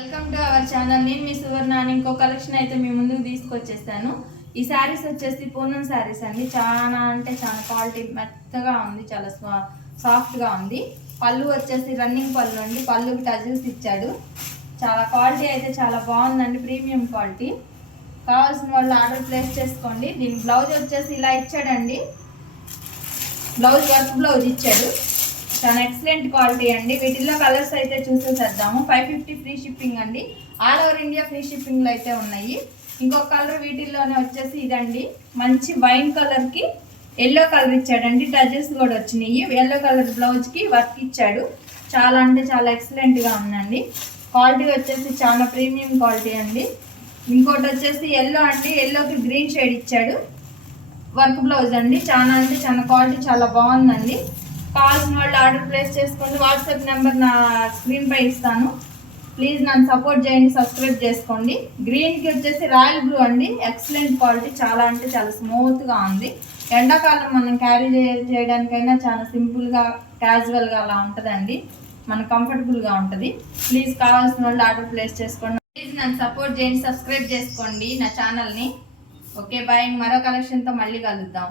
Welcome to our channel. నేను మీ సువర్ణ. ఇంకో collection అయితే మీ ముందుకు తీసుకొచ్చేస్తాను. ఈ శారీస్ వచ్చేసి పూనం శారీస్ అండి. చాలా అంటే చాలా క్వాలిటీ మెత్తగా ఉంది, చాలా సాఫ్ట్గా ఉంది. పళ్ళు వచ్చేసి రన్నింగ్ పళ్ళు అండి. పళ్ళుకి టజిల్స్ ఇచ్చాడు. చాలా క్వాలిటీ అయితే చాలా బాగుందండి, ప్రీమియం క్వాలిటీ. కావాల్సిన వాళ్ళు ఆర్డర్ ప్లేస్ చేసుకోండి. దీని బ్లౌజ్ వచ్చేసి ఇలా ఇచ్చాడండి. బ్లౌజ్ వర్క్ బ్లౌజ్ ఇచ్చాడు. చాలా ఎక్సలెంట్ క్వాలిటీ అండి. వీటిల్లో కలర్స్ అయితే చూసేసేద్దాము. 550 ఫ్రీ షిప్పింగ్ అండి. ఆల్ ఓవర్ ఇండియా ఫ్రీ షిప్పింగ్లో అయితే ఉన్నాయి. ఇంకొక కలర్ వీటిల్లోనే వచ్చేసి ఇదండి. మంచి వైన్ కలర్కి ఎల్లో కలర్ ఇచ్చాడండి. టచెస్ కూడా వచ్చినాయి. ఎల్లో కలర్ బ్లౌజ్కి వర్క్ ఇచ్చాడు. చాలా అంటే చాలా ఎక్సలెంట్గా ఉందండి. క్వాలిటీ వచ్చేసి చాలా ప్రీమియం క్వాలిటీ అండి. ఇంకోటి వచ్చేసి ఎల్లో అండి. ఎల్లోకి గ్రీన్ షేడ్ ఇచ్చాడు. వర్క్ బ్లౌజ్ అండి. చాలా అంటే చాలా క్వాలిటీ చాలా బాగుందండి. కావాల్సిన వాళ్ళు ఆర్డర్ ప్లేస్ చేసుకోండి. వాట్సాప్ నెంబర్ నా స్క్రీన్ పై ఇస్తాను. ప్లీజ్ నన్ను సపోర్ట్ చేయండి, సబ్స్క్రైబ్ చేసుకోండి. గ్రీన్కి వచ్చేసి రాయల్ బ్లూ అండి. ఎక్సలెంట్ క్వాలిటీ, చాలా అంటే చాలా స్మూత్గా ఉంది. ఎండాకాలం మనం క్యారీ చేయడానికైనా చాలా సింపుల్గా క్యాజువల్గా అలా ఉంటుందండి. మనకు కంఫర్టబుల్గా ఉంటుంది. ప్లీజ్ కావాల్సిన వాళ్ళు ఆర్డర్ ప్లేస్ చేసుకోండి. ప్లీజ్ నన్ను సపోర్ట్ చేయండి, సబ్స్క్రైబ్ చేసుకోండి నా ఛానల్ని. Okay bye. మరో కలెక్షన్తో మళ్ళీ కలుద్దాం.